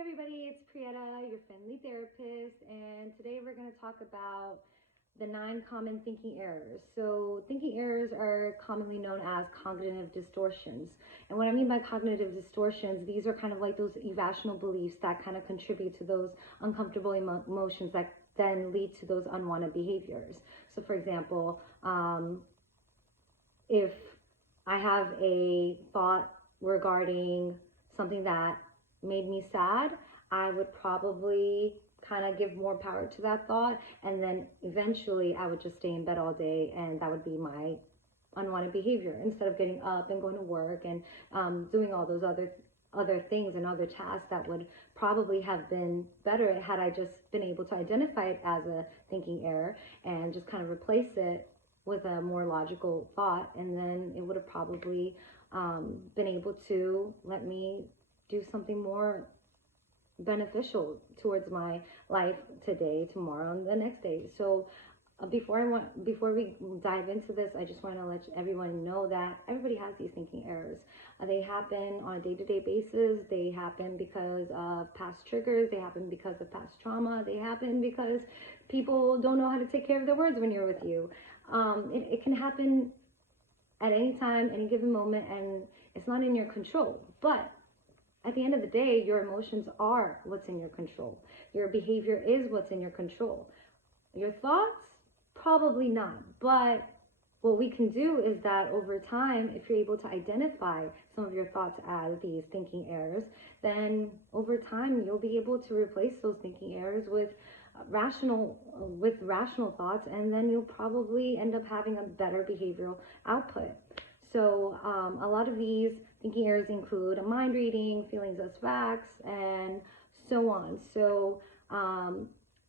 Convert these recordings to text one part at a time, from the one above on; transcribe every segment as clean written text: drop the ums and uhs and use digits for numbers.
Hi everybody, it's Prieta, your friendly therapist, and today we're going to talk about the 9 common thinking errors. So thinking errors are commonly known as cognitive distortions. And what I mean by cognitive distortions, these are kind of like those irrational beliefs that kind of contribute to those uncomfortable emotions that then lead to those unwanted behaviors. So for example, if I have a thought regarding something that made me sad, I would probably kind of give more power to that thought, and then eventually I would just stay in bed all day, and that would be my unwanted behavior instead of getting up and going to work and doing all those other things and other tasks that would probably have been better had I just been able to identify it as a thinking error and just kind of replace it with a more logical thought, and then it would have probably been able to let me do something more beneficial towards my life today, tomorrow, and the next day. So before we dive into this, I just want to let everyone know that everybody has these thinking errors. They happen on a day-to-day basis. They happen because of past triggers. They happen because of past trauma. They happen because people don't know how to take care of their words when you're with you. It can happen at any time, any given moment, and it's not in your control. But at the end of the day, your emotions are what's in your control. Your behavior is what's in your control. Your thoughts, probably not. But what we can do is that over time, if you're able to identify some of your thoughts as these thinking errors, then over time, you'll be able to replace those thinking errors with rational thoughts, and then you'll probably end up having a better behavioral output. So a lot of these thinking errors include a mind reading, feelings as facts, and so on. So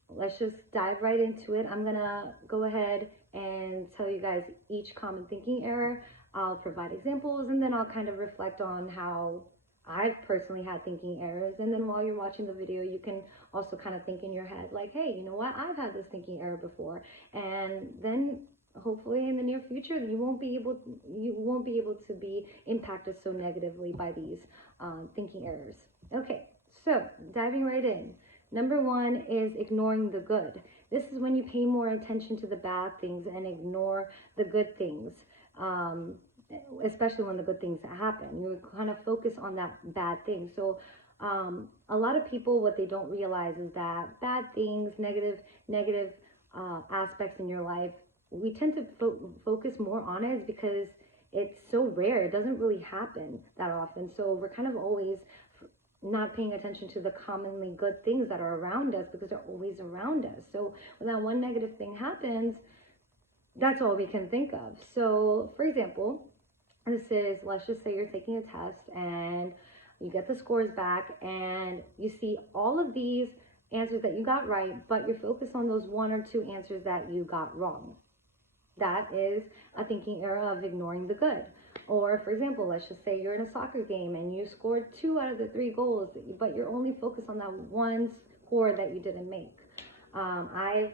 let's just dive right into it. I'm gonna go ahead and tell you guys each common thinking error. I'll provide examples, and then I'll kind of reflect on how I've personally had thinking errors. And then while you're watching the video, you can also kind of think in your head like, hey, you know what? I've had this thinking error before. And then hopefully in the near future, you won't be able to be impacted so negatively by these thinking errors. Okay, so diving right in. Number 1 is ignoring the good. This is when you pay more attention to the bad things and ignore the good things, especially when the good things happen. You kind of focus on that bad thing. So a lot of people, what they don't realize is that bad things, negative aspects in your life, we tend to focus more on it because it's so rare. It doesn't really happen that often. So we're kind of always not paying attention to the commonly good things that are around us because they're always around us. So when that one negative thing happens, that's all we can think of. So for example, let's just say you're taking a test and you get the scores back and you see all of these answers that you got right, but you're focused on those 1 or 2 answers that you got wrong. That is a thinking error of ignoring the good. Or for example, let's just say you're in a soccer game and you scored 2 out of the 3 goals, but you're only focused on that one score that you didn't make. I've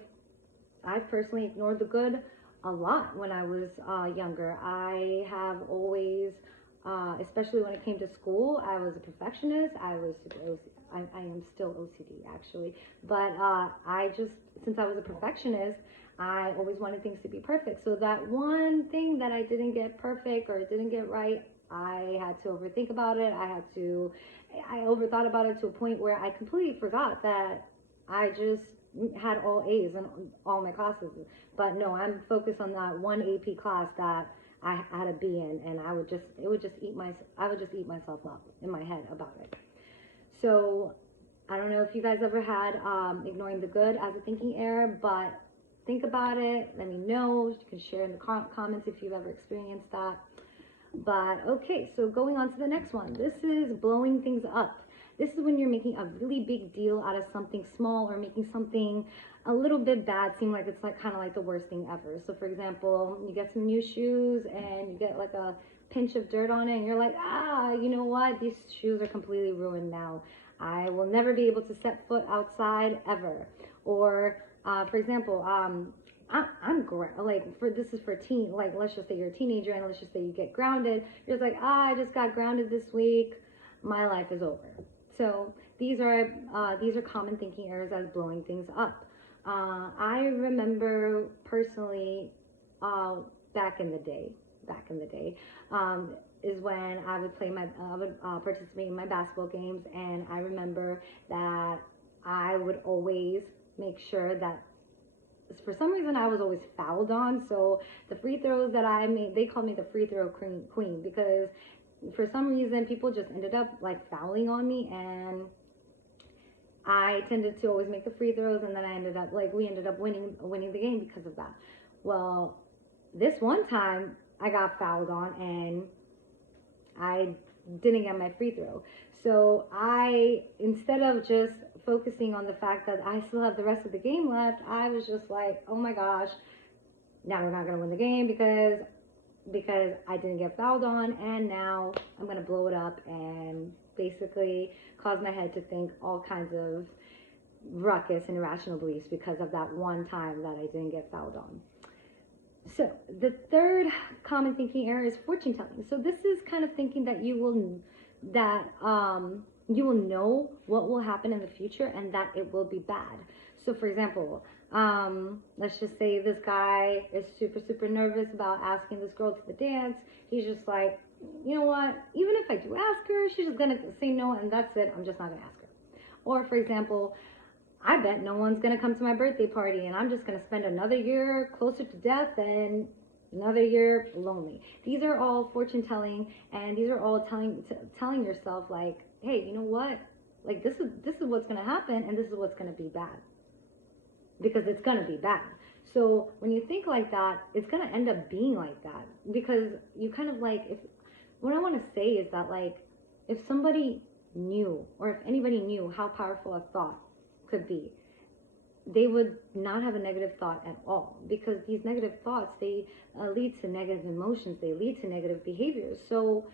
personally ignored the good a lot when I was younger. I have always, especially when it came to school, I was a perfectionist. I am still OCD actually, but since I was a perfectionist, I always wanted things to be perfect. So that one thing that I didn't get perfect or didn't get right, I had to overthink about it. I overthought about it to a point where I completely forgot that I just had all A's in all my classes. But no, I'm focused on that one AP class that I had a B in, and I would just eat myself up in my head about it. So I don't know if you guys ever had ignoring the good as a thinking error, but think about it. Let me know. You can share in the comments if you've ever experienced that. But okay, so going on to the next one. This is blowing things up. This is when you're making a really big deal out of something small or making something a little bit bad seem like it's like kind of like the worst thing ever. So for example, you get some new shoes and you get like a pinch of dirt on it and you're like, you know what? These shoes are completely ruined now. I will never be able to set foot outside ever. Or for example, this is for teen, like let's just say you're a teenager and let's just say you get grounded. You're just like, I just got grounded this week. My life is over. So these are common thinking errors as blowing things up. I remember personally, back in the day, is when I would participate in my basketball games, and I remember that I would always make sure that, for some reason, I was always fouled on. So the free throws that I made, they called me the free throw queen, because for some reason people just ended up like fouling on me, and I tended to always make the free throws, and then we ended up winning the game because of that. Well, this one time I got fouled on and I didn't get my free throw. So instead of just focusing on the fact that I still have the rest of the game left, I was just like, oh my gosh, now we're not going to win the game because I didn't get fouled on, and now I'm going to blow it up and basically cause my head to think all kinds of ruckus and irrational beliefs because of that one time that I didn't get fouled on. So the third common thinking error is fortune telling. So this is kind of thinking that you will know what will happen in the future and that it will be bad. So for example, let's just say this guy is super nervous about asking this girl to the dance. He's just like, you know what, even if I do ask her, she's just gonna say no, and that's it, I'm just not gonna ask her. Or for example, I bet no one's gonna come to my birthday party, and I'm just gonna spend another year closer to death and another year lonely. These are all fortune telling, and these are all telling yourself like, hey, you know what, like this is what's gonna happen, and this is what's gonna be bad, because it's gonna be bad. So when you think like that, it's gonna end up being like that, because you kind of like, what I want to say is that, like, if somebody knew, or if anybody knew how powerful a thought could be, they would not have a negative thought at all, because these negative thoughts, they lead to negative emotions, they lead to negative behaviors. So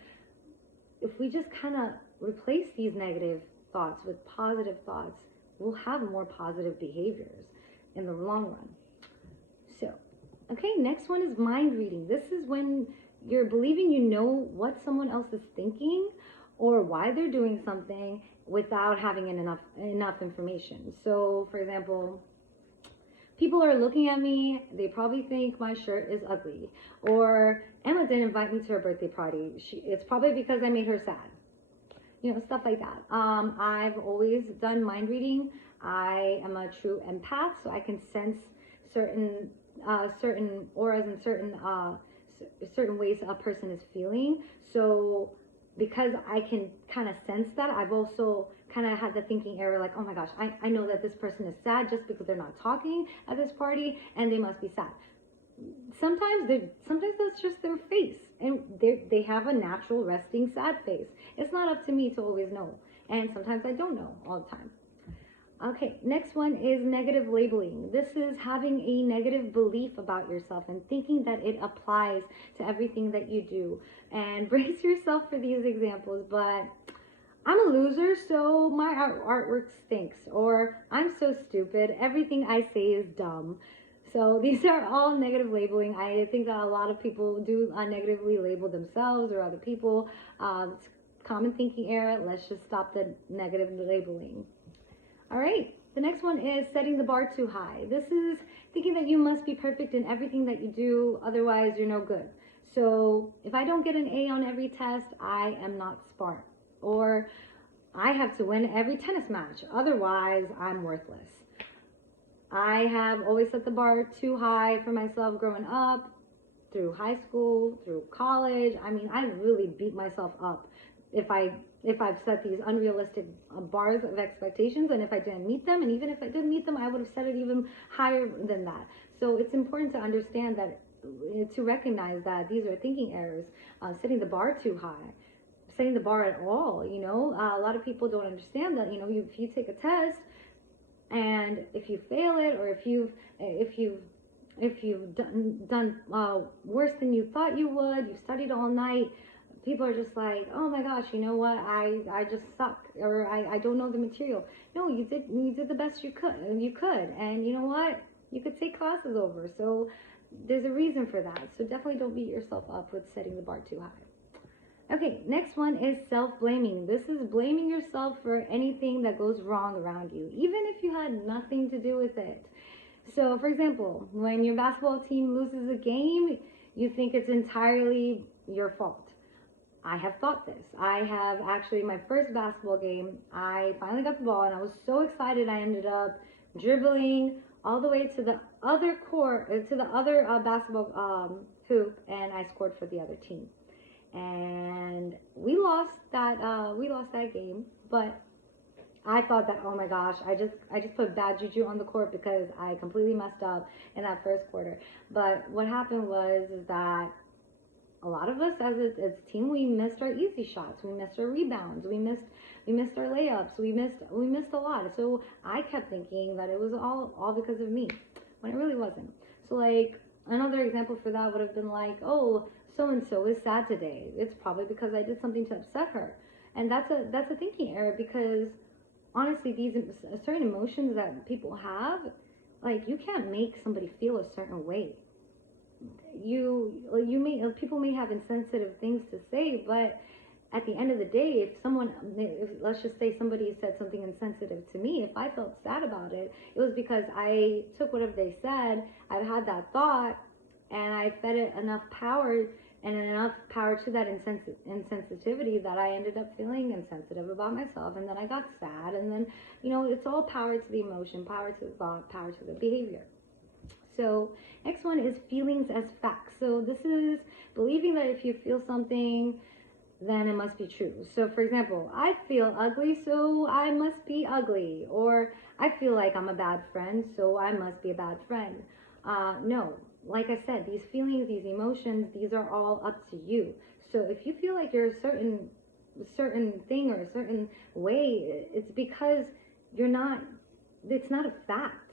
if we just kind of replace these negative thoughts with positive thoughts, we'll have more positive behaviors in the long run. So, okay, next one is mind reading. This is when you're believing you know what someone else is thinking or why they're doing something without having enough information. So, for example, people are looking at me, they probably think my shirt is ugly, or Emma didn't invite me to her birthday party. It's probably because I made her sad. You know, stuff like that. I've always done mind reading. I am a true empath, so I can sense certain auras and certain ways a person is feeling. So because I can kind of sense that, I've also kind of had the thinking error like, oh my gosh, I know that this person is sad just because they're not talking at this party, and they must be sad. Sometimes that's just their face, and they have a natural resting sad face. It's not up to me to always know, and sometimes I don't know all the time. Okay, next one is negative labeling. This is having a negative belief about yourself and thinking that it applies to everything that you do. And brace yourself for these examples, but I'm a loser, so my artwork stinks. Or I'm so stupid, everything I say is dumb. So these are all negative labeling. I think that a lot of people do negatively label themselves or other people. It's common thinking error. Let's just stop the negative labeling. All right, the next one is setting the bar too high. This is thinking that you must be perfect in everything that you do, otherwise you're no good. So if I don't get an A on every test, I am not smart. Or I have to win every tennis match, otherwise I'm worthless. I have always set the bar too high for myself growing up, through high school, through college. I mean, I really beat myself up if I've set these unrealistic bars of expectations, and if I didn't meet them, and even if I did meet them, I would have set it even higher than that. So it's important to understand that, to recognize that these are thinking errors, setting the bar too high, setting the bar at all. You know, a lot of people don't understand that. You know, if you take a test, and if you fail it, or if you've done worse than you thought you would, you studied all night, people are just like, oh my gosh, you know what, I just suck, or I don't know the material. No, you did the best you could, and you know what, you could take classes over. So there's a reason for that. So definitely don't beat yourself up with setting the bar too high. Okay, next one is self-blaming. This is blaming yourself for anything that goes wrong around you, even if you had nothing to do with it. So, for example, when your basketball team loses a game, you think it's entirely your fault. I have thought this. I have actually, my first basketball game, I finally got the ball and I was so excited. I ended up dribbling all the way to the other court, to the other basketball hoop, and I scored for the other team. And we lost that game, but I thought that, oh my gosh, I just put bad juju on the court because I completely messed up in that first quarter. But what happened was is that a lot of us as a team, we missed our easy shots, we missed our rebounds, we missed our layups, we missed a lot. So I kept thinking that it was all because of me, when it really wasn't. So like another example for that would have been like, oh, so and so is sad today. It's probably because I did something to upset her. And that's a thinking error, because honestly, these certain emotions that people have, like, you can't make somebody feel a certain way. You may, people may have insensitive things to say, but at the end of the day, if let's just say somebody said something insensitive to me, if I felt sad about it, it was because I took whatever they said, I've had that thought, and I fed it enough power to that insensitivity that I ended up feeling insensitive about myself, and then I got sad, and then, it's all power to the emotion, power to the thought, power to the behavior. So next one is feelings as facts. So this is believing that if you feel something, then it must be true. So for example, I feel ugly, so I must be ugly. Or I feel like I'm a bad friend, so I must be a bad friend. No, like I said, these feelings, these emotions, these are all up to you. So if you feel like you're a certain thing or a certain way, it's because it's not a fact.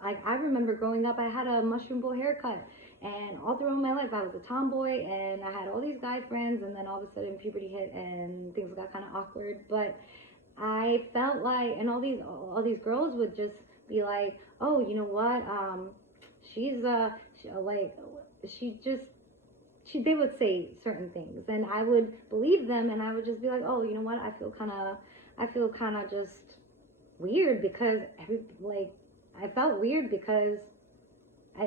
I remember growing up, I had a mushroom bowl haircut, and all throughout my life I was a tomboy, and I had all these guy friends, and then all of a sudden puberty hit and things got kind of awkward. But I felt like, and all these girls would just be like, oh, you know what, they would say certain things, and I would believe them, and I would just be like, oh, you know what, I feel kind of just weird because I felt weird because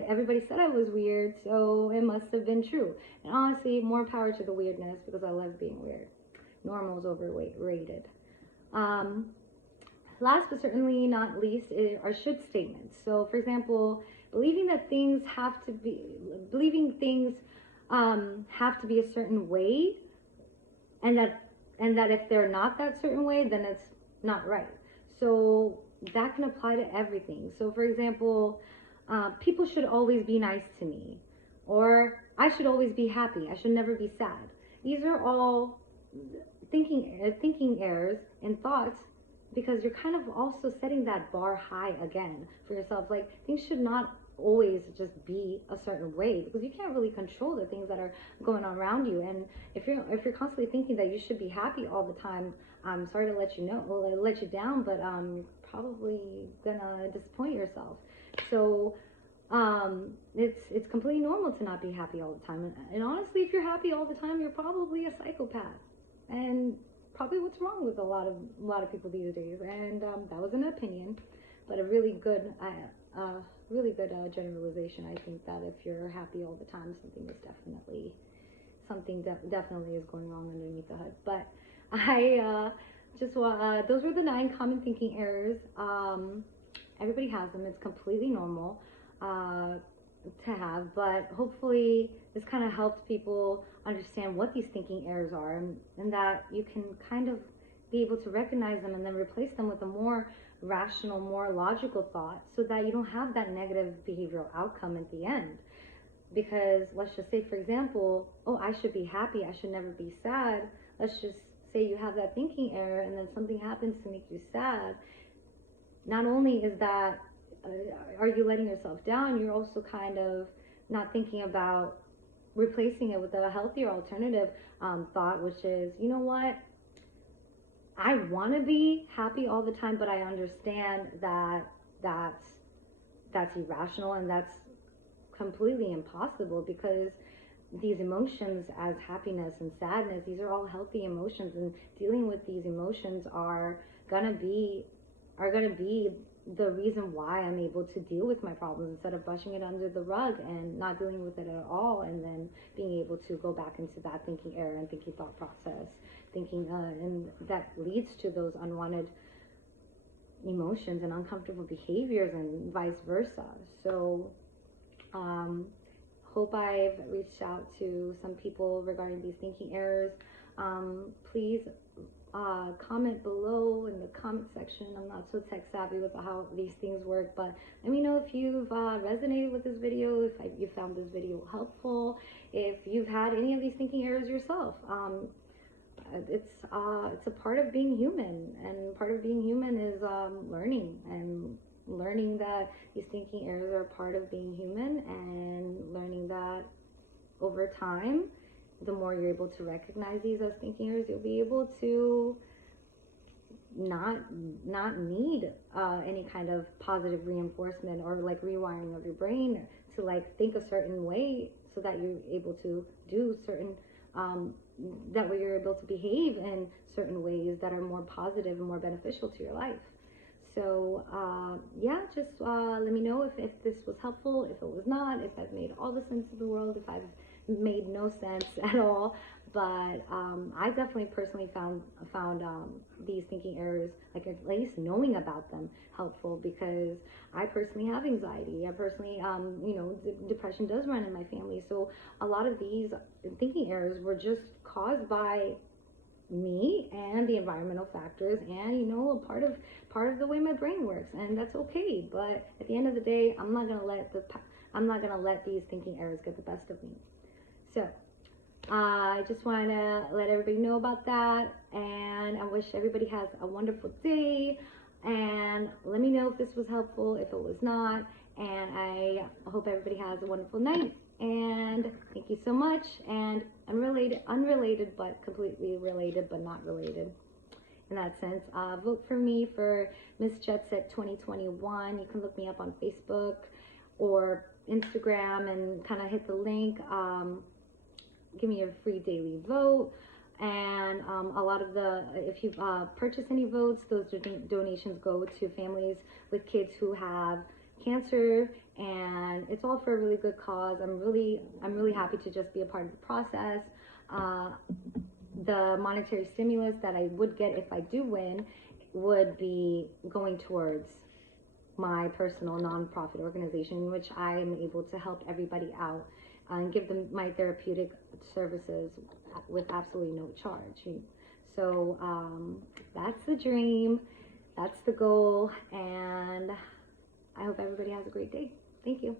everybody said I was weird, so it must have been true. And honestly, more power to the weirdness, because I love being weird. Normal is overrated. Last but certainly not least are should statements. So, for example, believing things have to be a certain way, and that if they're not that certain way, then it's not right. So that can apply to everything. So for example, people should always be nice to me, or I should always be happy, I should never be sad. These are all thinking errors and thoughts, because you're kind of also setting that bar high again for yourself. Like, things should not always just be a certain way, because you can't really control the things that are going on around you. And if you're constantly thinking that you should be happy all the time, I'm sorry to let you down, but probably gonna disappoint yourself. So it's completely normal to not be happy all the time. And honestly, if you're happy all the time, you're probably a psychopath, and probably what's wrong with a lot of people these days. And that was an opinion, but a really good generalization. I think that if you're happy all the time, something definitely is going wrong underneath the hood. But those were the 9 common thinking errors. Everybody has them. It's completely normal to have, but hopefully this kind of helped people understand what these thinking errors are, and that you can kind of be able to recognize them and then replace them with a more rational, more logical thought, so that you don't have that negative behavioral outcome at the end. Because let's just say, for example, oh, I should be happy, I should never be sad. Let's just say you have that thinking error, and then something happens to make you sad. Not only is that are you letting yourself down, you're also kind of not thinking about replacing it with a healthier alternative thought, which is, you know what, I want to be happy all the time, but I understand that that's irrational, and that's completely impossible, because these emotions as happiness and sadness. These are all healthy emotions, and dealing with these emotions are gonna be the reason why I'm able to deal with my problems instead of brushing it under the rug and not dealing with it at all, and then being able to go back into that thinking error and thinking thought process, and that leads to those unwanted emotions and uncomfortable behaviors and vice versa. So hope I've reached out to some people regarding these thinking errors. Please comment below in the comment section. I'm not so tech savvy with how these things work, but let me know if you've resonated with this video, if you found this video helpful, if you've had any of these thinking errors yourself. It's a part of being human, and part of being human is learning that these thinking errors are part of being human, and learning that over time, the more you're able to recognize these as thinking errors, you'll be able to not need any kind of positive reinforcement or like rewiring of your brain to like think a certain way, so that you're able to do certain that way you're able to behave in certain ways that are more positive and more beneficial to your life. So yeah, just let me know if this was helpful, if it was not, if I've made all the sense of the world, if I've made no sense at all. But I definitely personally found these thinking errors, like at least knowing about them, helpful, because I personally have anxiety. I personally, depression does run in my family. So a lot of these thinking errors were just caused by me and the environmental factors, and part of the way my brain works, and that's okay. But at the end of the day, I'm not gonna let these thinking errors get the best of me. So I just want to let everybody know about that, and I wish everybody has a wonderful day, and let me know if this was helpful, if it was not, and I hope everybody has a wonderful night, and thank you so much. And unrelated but completely related but not related in that sense, vote for me for Miss Jet Set 2021. You can look me up on Facebook or Instagram and kind of hit the link. Give me a free daily vote, and a lot of if you purchase any votes, those donations go to families with kids who have cancer, and it's all for a really good cause. I'm really happy to just be a part of the process. The monetary stimulus that I would get if I do win would be going towards my personal nonprofit organization, in which I am able to help everybody out and give them my therapeutic services with absolutely no charge. So that's the dream, that's the goal, and I hope everybody has a great day. Thank you.